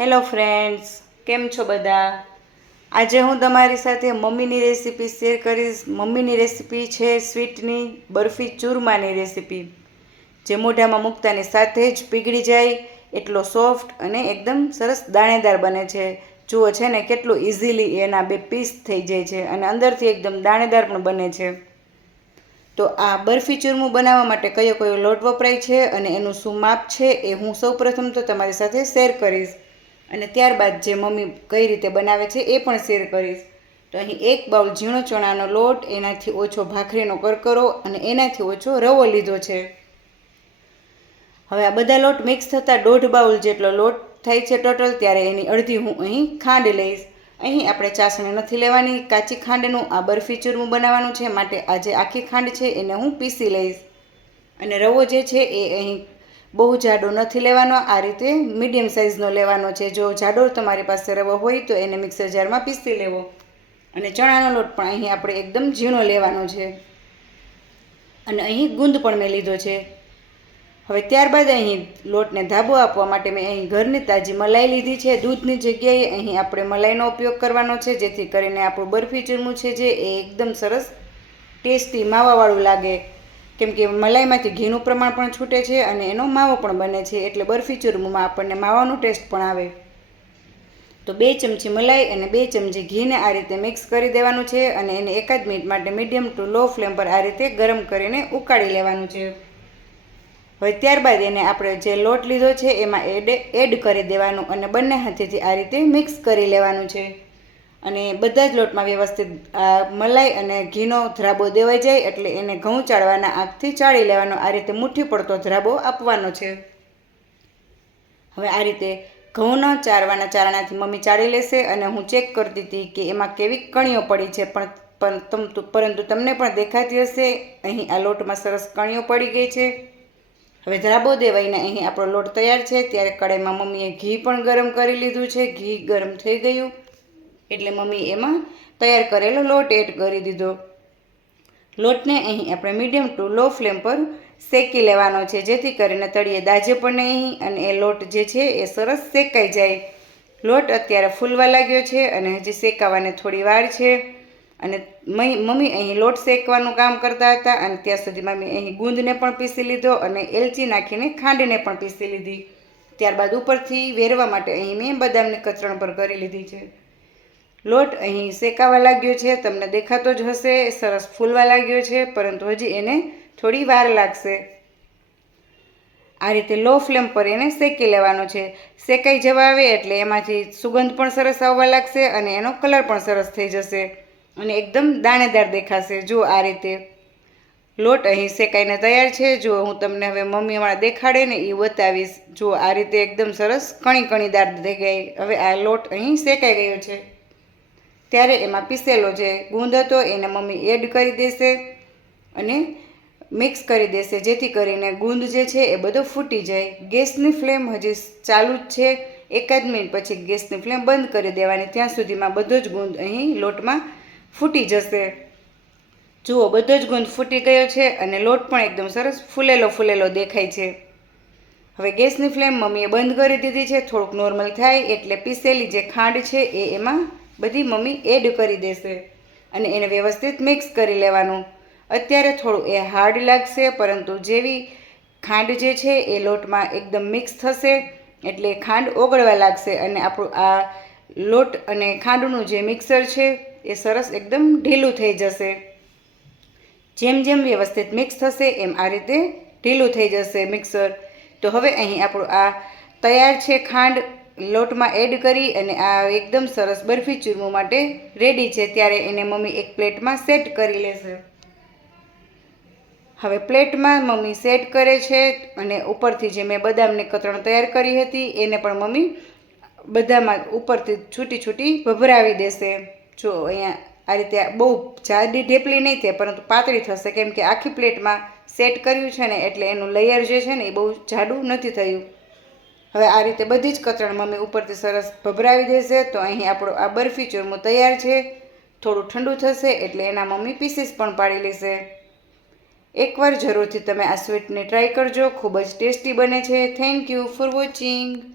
Hello friends કેમ છો બધા? આજે હું તમારી સાથે મમ્મીની રેસીપી શેર કરીશ. મમ્મીની રેસીપી છે સ્વીટની બરફી ચૂરમાની રેસીપી. જે મોઢામાં મૂકતાની સાથે જ પીગળી જાય, એટલો સોફ્ટ અને એકદમ સરસ દાણેદાર બને છે. જુઓ છે ને, કેટલું ઇઝીલી એના બે પીસ થઈ જાય છે અને અંદરથી એકદમ દાણેદાર પણ બને છે. તો આ બરફી ચૂરમું બનાવવા માટે કયો કયો લોટ વપરાય છે અને એનું શું માપ છે એ હું સૌપ્રથમ તો તમારી સાથે શેર કરીશ. અને ત્યારબાદ જે મમ્મી કઈ રીતે બનાવે છે એ પણ શેર કરીશ. તો અહીં એક બાઉલ ઝીણો ચણાનો લોટ, એનાથી ઓછો ભાખરીનો કરકરો અને એનાથી ઓછો રવો લીધો છે. હવે આ બધા લોટ મિક્સ થતાં દોઢ બાઉલ જેટલો લોટ થાય છે ટોટલ ત્યારે એની અડધી હું અહીં ખાંડ લઈશ. અહીં આપણે ચાસણી નથી લેવાની, કાચી ખાંડનું આ બરફી ચૂરમું બનાવવાનું છે, માટે આ જે આખી ખાંડ છે એને હું પીસી લઈશ. અને રવો જે છે એ અહીં બહુ જાડો નથી લેવાનો. આ રીતે મીડિયમ સાઇઝનો લેવાનો છે. જો જાડો તમારી પાસે રવો હોય તો એને મિક્સર જારમાં પીસી લેવો. અને ચણાનો લોટ પણ અહીં આપણે એકદમ ઝીણો લેવાનો છે. અને અહીં ગુંદ પણ મેં લીધો છે. હવે ત્યારબાદ અહીં લોટને ધાબો આપવા માટે મેં અહીં ઘરની તાજી મલાઈ લીધી છે. દૂધની જગ્યાએ અહીં આપણે મલાઈનો ઉપયોગ કરવાનો છે. જેથી કરીને આપણું બરફી ચૂરમું છે જે એકદમ સરસ ટેસ્ટી માવાવાળું લાગે. કેમ કે મલાઈમાંથી ઘીનું પ્રમાણ પણ છૂટે છે અને એનો માવો પણ બને છે એટલે બરફી ચૂરમુમાં આપણને માવાનો ટેસ્ટ પણ આવે. તો બે ચમચી મલાઈ અને બે ચમચી ઘીને આ રીતે મિક્સ કરી દેવાનું છે અને એને એકાદ મિનિટ માટે મીડિયમ ટુ લો ફ્લેમ પર આ રીતે ગરમ કરીને ઉકાળી લેવાનું છે. હવે ત્યારબાદ એને આપણે જે લોટ લીધો છે એમાં એડ એડ કરી દેવાનું અને બંને હાથેથી આ રીતે મિક્સ કરી લેવાનું છે. અને બધા જ લોટમાં વ્યવસ્થિત મલાઈ અને ઘીનો ધ્રાબો દેવાઈ જાય એટલે એને ઘઉં ચાળવાના આગથી ચાળી લેવાનો આ રીતે મુઠ્ઠી પડતો ધ્રાબો આપવાનો છે. હવે આ રીતે ઘઉંના ચારવાના ચારણાથી મમ્મી ચાળી લેશે અને હું ચેક કરતી હતી કે એમાં કેવી કણીઓ પડી છે, પણ પરંતુ તમને પણ દેખાતી હશે, અહીં આ લોટમાં સરસ કણીઓ પડી ગઈ છે. હવે ધ્રાબો દેવાઈને અહીં આપણો લોટ તૈયાર છે, ત્યારે કડાઈમાં મમ્મીએ ઘી પણ ગરમ કરી લીધું છે, ઘી ગરમ થઈ ગયું. એટલે મમ્મી એમાં તૈયાર કરેલો લોટ એડ કરી દીધો. લોટને અહીં આપણે મીડિયમ ટુ લો ફ્લેમ પર શેકી લેવાનો છે, જેથી કરીને તળીએ દાજે પણ નહીં અને એ લોટ જે છે એ સરસ શેકાઈ જાય. લોટ અત્યારે ફૂલવા લાગ્યો છે અને હજી શેકાવાને થોડી વાર છે. અને મમ્મી અહીં લોટ શેકવાનું કામ કરતા હતા અને ત્યાં સુધીમાં મેં અહીં ગુંદને પણ પીસી લીધો અને એલચી નાખીને ખાંડને પણ પીસી લીધી. ત્યારબાદ ઉપરથી વેરવા માટે અહીં મેં બદામની કચરણ પર કરી લીધી છે. લોટ અહીં શેકાવા લાગ્યો છે, તમને દેખાતો જ હશે, સરસ ફૂલવા લાગ્યો છે, પરંતુ હજી એને થોડી વાર લાગશે. આ રીતે લો ફ્લેમ પર એને શેકી લેવાનો છે. શેકાઈ જવા આવે એટલે એમાંથી સુગંધ પણ સરસ આવવા લાગશે અને એનો કલર પણ સરસ થઈ જશે અને એકદમ દાણેદાર દેખાશે. જો આ રીતે લોટ અહીં શેકાઈને તૈયાર છે. જો હું તમને હવે મમ્મીવાળા દેખાડે ને એ બતાવીશ. જો આ રીતે એકદમ સરસ કણી કણીદાર થઈ હવે આ લોટ અહીં શેકાઈ ગયો છે. ત્યારે એમાં પીસેલો જે ગુંદ હતો એને મમ્મી એડ કરી દેશે અને મિક્સ કરી દેશે. જેથી કરીને ગુંદ જે છે એ બધો ફૂટી જાય. ગેસની ફ્લેમ હજી ચાલુ જ છે. એકાદ મિનિટ પછી ગેસની ફ્લેમ બંધ કરી દેવાની. ત્યાં સુધીમાં બધો જ ગુંદ અહીં લોટમાં ફૂટી જશે. જુઓ, બધો જ ગુંદ ફૂટી ગયો છે અને લોટ પણ એકદમ સરસ ફૂલેલો ફૂલેલો દેખાય છે. હવે ગેસની ફ્લેમ મમ્મીએ બંધ કરી દીધી છે. થોડુંક નોર્મલ થાય એટલે પીસેલી જે ખાંડ છે એ એમાં બધી મમ્મી એડ કરી દેશે અને એને વ્યવસ્થિત મિક્સ કરી લેવાનું. અત્યારે થોડું એ હાર્ડ લાગશે, પરંતુ જેવી ખાંડ જે છે એ લોટમાં એકદમ મિક્સ થશે, એટલે ખાંડ ઓગળવા લાગશે અને આપણું આ લોટ અને ખાંડનું જે મિક્સર છે એ સરસ એકદમ ઢીલું થઈ જશે. જેમ જેમ વ્યવસ્થિત મિક્સ થશે, એમ આ રીતે ઢીલું થઈ જશે મિક્સર તો હવે અહીં આપણું આ તૈયાર છે ખાંડ લોટમાં એડ કરી અને આ એકદમ સરસ બરફી ચૂરમું માટે રેડી છે. ત્યારે એને મમ્મી એક પ્લેટમાં સેટ કરી લેશે. હવે પ્લેટમાં મમ્મી સેટ કરે છે અને ઉપરથી જે મેં બદામની કતરણ તૈયાર કરી હતી, એને પણ મમ્મી બધામાં ઉપરથી છૂટી છૂટી ભભરાવી દેશે. જો અહીંયા આ રીતે બહુ જાડી ઢેપલી નહીં થાય, પરંતુ પાતળી થશે. કેમ કે આખી પ્લેટમાં સેટ કર્યું છે ને, એટલે એનું લેયર જે છે ને, એ બહુ જાડું નથી થયું. હવે આ રીતે બધી જ કતરણ મમ્મી ઉપરથી સરસ ભભરાવી દેશે, તો અહીં આપણો આ બરફી ચૂરમું તૈયાર છે. થોડું ઠંડુ થશે એટલે એના મમ્મી પીસીસ પણ પાડી લેશે. એકવાર જરૂરથી તમે આ સ્વીટને ટ્રાય કરજો, ખૂબ જ ટેસ્ટી બને છે. Thank you for watching